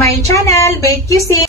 my channel, Bake Cuisine.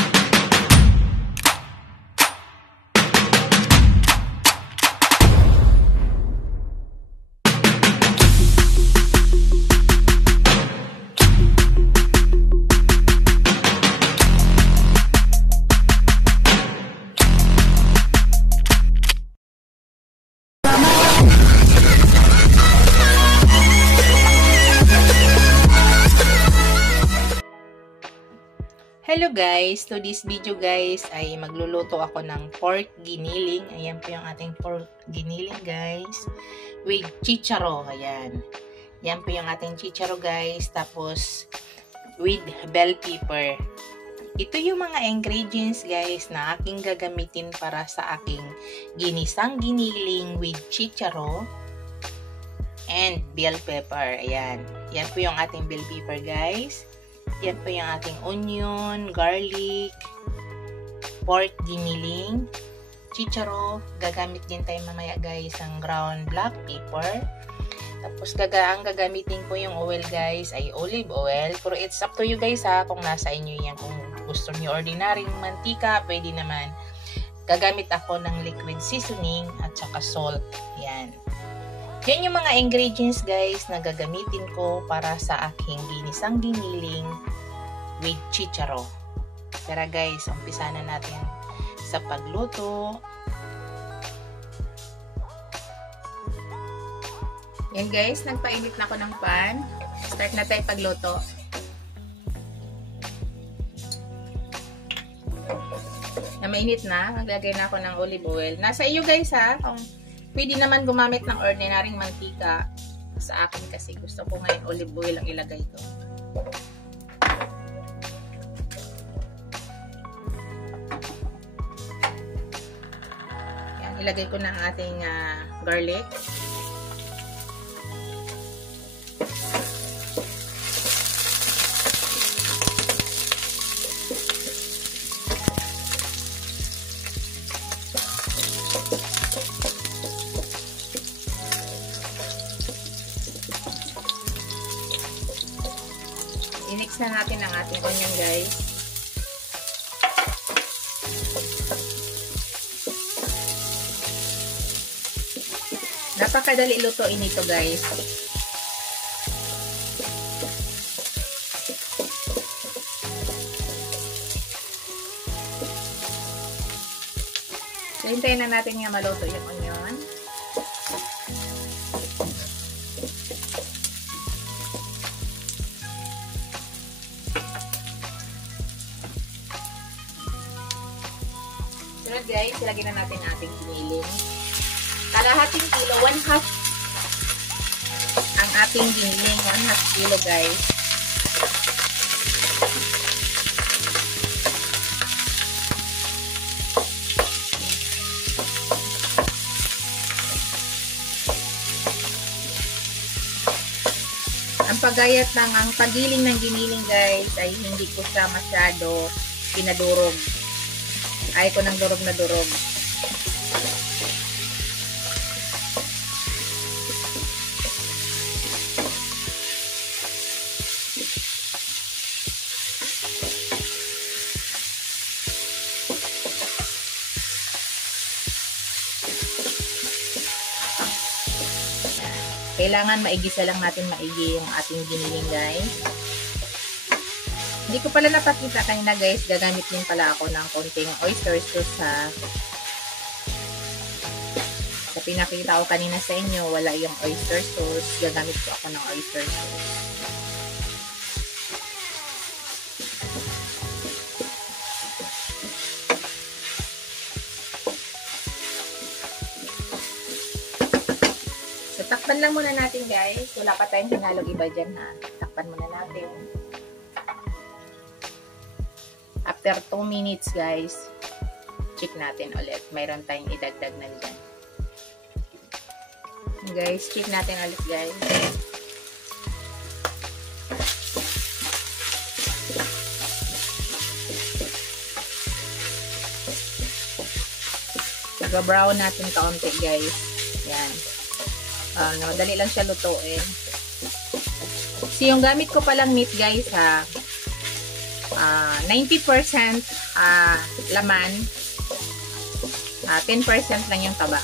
Hello guys, to this video guys ay magluluto ako ng pork giniling. Ayan po yung ating pork giniling guys with chicharo. Ayan. Yan po yung ating chicharo guys. Tapos with bell pepper. Ito yung mga ingredients guys na aking gagamitin para sa aking ginisang giniling with chicharo and bell pepper. Ayan. Yan po yung ating bell pepper guys. Yan po yung ating onion, garlic, pork giniling, chicharo. Gagamit din tayo mamaya guys ng ground black pepper. Tapos ang gagamitin ko yung oil guys ay olive oil. Pero it's up to you guys ha kung nasa inyo yan. Kung gusto niyo ordinary mantika, pwede naman. Gagamit ako ng liquid seasoning at saka salt. Yan. Yan yung mga ingredients guys na gagamitin ko para sa aking ginisang giniling with chicharo. Pero guys, umpisa na natin sa pagluto. Yan guys, nagpainit na ako ng pan. Start na tayo pagluto. Na mainit na, maglagay na ako ng olive oil. Nasa iyo guys ha, kung pwede naman gumamit ng ordinaryong mantika. Sa akin kasi gusto ko ngayon olive oil ang ilagay ko. Yan, ilagay ko na ang ating garlic. I-mix na natin ang ating onion guys. Napakadali lutuin ito guys. So, hintayin na natin nga maluto yung onion. Sunod guys, ilagay na natin ating giniling. Kalahating kilo, 1/2 ang ating giniling, 1/2 kilo guys. Ang paggayat ng ang pagiling ng giniling guys ay hindi ko siya masyado pinadurog. Ayaw ko ng durog na durog. Kailangan maigisa lang natin maigi yung ating giniling guys. Hindi ko pala napakita kanina guys, gagamit din pala ako ng konting oyster sauce sa pinakita ko kanina sa inyo, wala yung oyster sauce, gagamit ko ako ng oyster sauce. So takpan lang muna natin guys, wala pa tayong hinalog iba dyan ha, takpan muna natin. After 2 minutes guys, check natin ulit. Mayroon tayong idagdag na dyan. Guys, check natin ulit guys. Nag-brown natin kaunti guys. Yan. Madali lang siya lutuin. So yung gamit ko palang meat guys ha, 90% laman, 10% lang yung taba.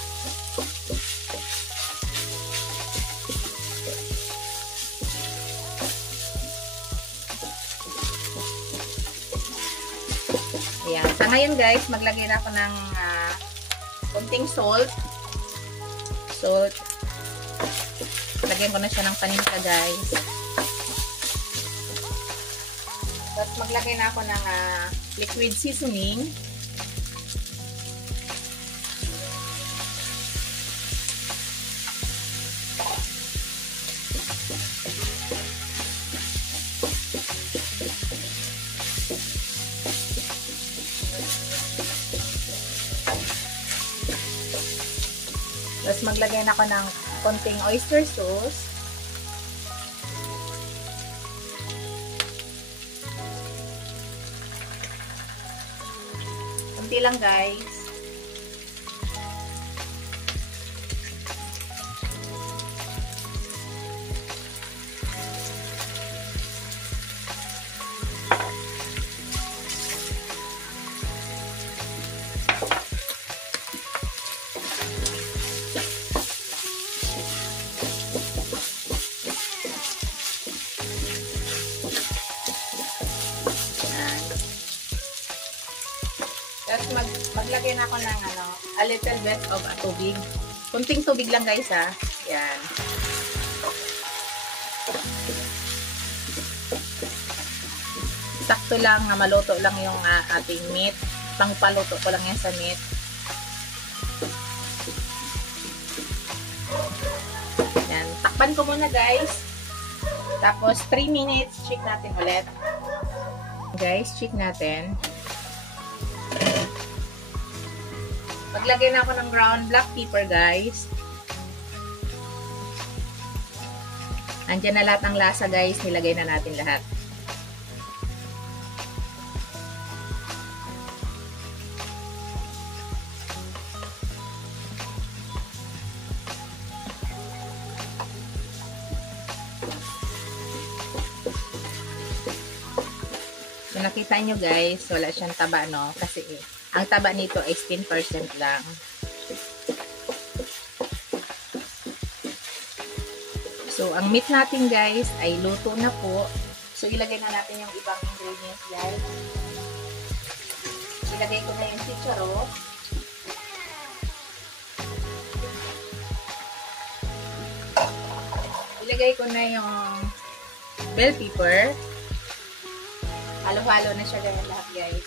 Ayan. Sa ngayon guys, maglagay na ako ng konting salt. Lagyan ko na siya ng paninta guys. Tapos maglagay na ako ng liquid seasoning. Tapos maglagay na ako ng konting oyster sauce. Konti lang guys. Tapos maglagay na ako ng a little bit of tubig. Kunting tubig lang guys ha. Yan. Sakto lang na maluto lang yung ating meat. Pangpaluto ko lang yan sa meat. Yan. Takpan ko muna guys. Tapos 3 minutes. Check natin ulit. Guys, check natin. Maglagay na ako ng ground black pepper, guys. Andiyan na lahat ng lasa, guys. Nilagay na natin lahat. So, nakita nyo, guys, wala siyang taba, no? Kasi ang taba nito ay 10% lang. So, ang meat natin guys ay luto na po. So, ilagay na natin yung ibang ingredients guys. Ilagay ko na yung chicharo. Ilagay ko na yung bell pepper. Halo-halo na siya lahat guys.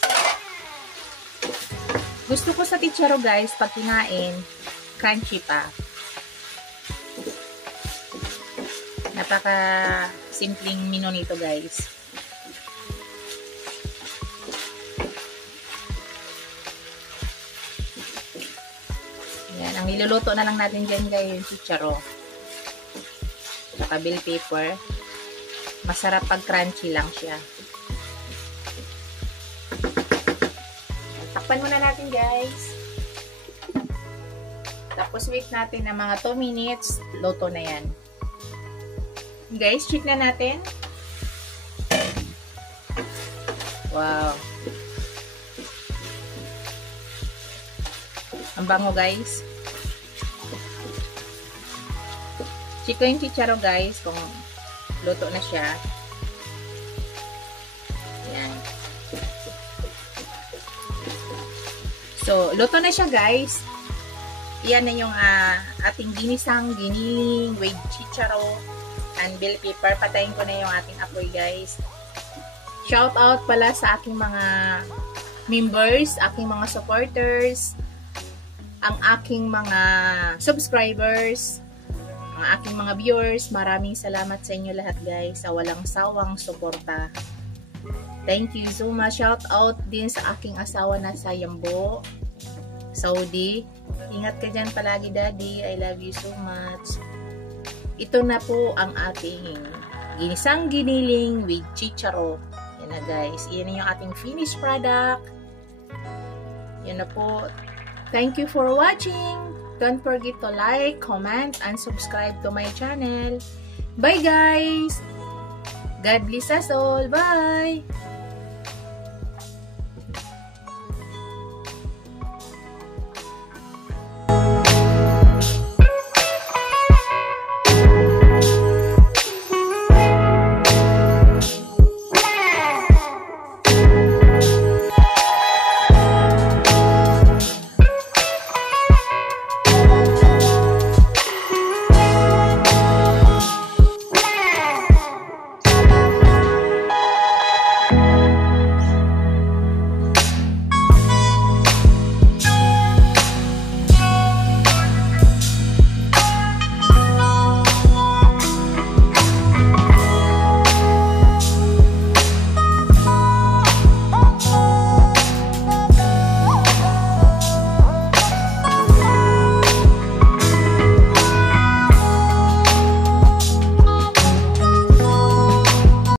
Gusto ko sa chicharo guys, pag kinain, crunchy pa. Napaka simpleng menu nito guys. Yan, ang niluluto na lang natin dyan guys, yung chicharo. Saka bell pepper. Masarap pag crunchy lang siya. Takpan muna natin guys. Tapos wait natin ng mga 2 minutes. Luto na yan. Guys, check na natin. Wow. Ang bango guys. Check ko yung chicharo guys kung luto na siya. Yan. So, luto na siya guys. Iyan na yung ating ginisang giniling with chicharo and bell pepper. Patayin ko na yung ating apoy guys. Shout out pala sa aking mga members, aking mga supporters, ang aking mga subscribers, ang aking mga viewers. Maraming salamat sa inyo lahat guys sa walang sawang suporta. Thank you so much. Shout out din sa aking asawa na sa Yambo, Saudi. Ingat ka dyan palagi daddy. I love you so much. Ito na po ang ating ginisang giniling with chicharo. Yan na guys. Yan yung ating finished product. Yan na po. Thank you for watching. Don't forget to like, comment, and subscribe to my channel. Bye guys! God bless us all. Bye!